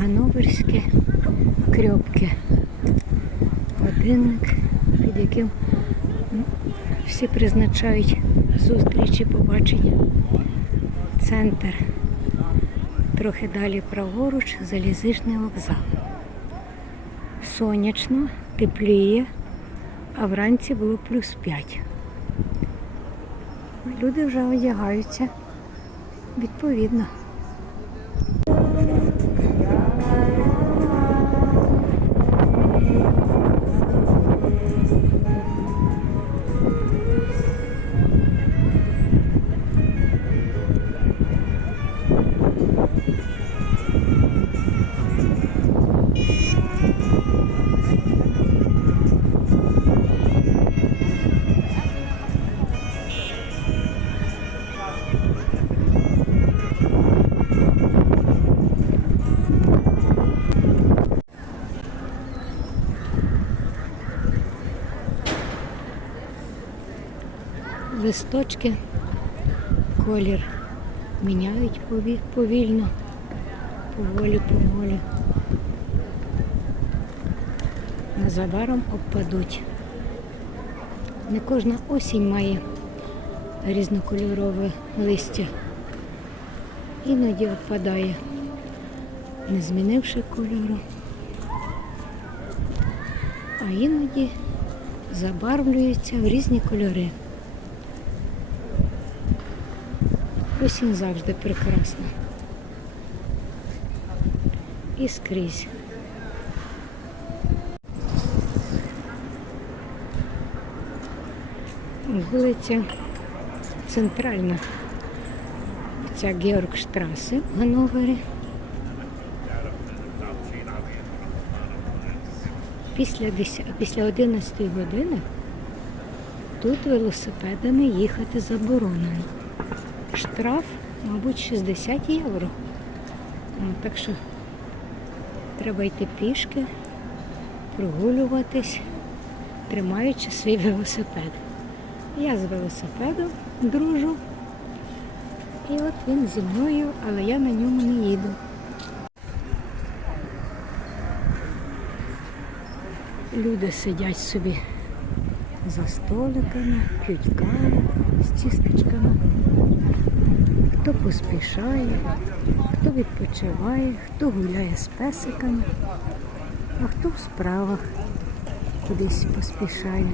Ганноверське крьопке. Годинник, під яким ну, всі призначають зустрічі, побачення. Центр. Трохи далі праворуч залізничний вокзал. Сонячно, тепліє, а вранці було плюс 5. Люди вже одягаються відповідно. Листочки, колір міняють повільно, поволі, поволі. Незабаром обпадуть. Не кожна осінь має різнокольорове листя. Іноді обпадає, не змінивши кольору. А іноді забарвлюється в різні кольори. Осінь завжди прекрасна. І скрізь. Вулиця Центральна. Ця Георгштрасе в Ганновері. Після, 10, після 11 години тут велосипедами їхати заборонено. Штраф, мабуть, 60 євро. Ну, так що треба йти пішки, прогулюватись, тримаючи свій велосипед. Я з велосипедом дружу. І от він зі мною, але я на ньому не їду. Люди сидять собі за столиками, п'ють каву з тістечками. Хто поспішає, хто відпочиває, хто гуляє з песиками, а хто в справах кудись поспішає.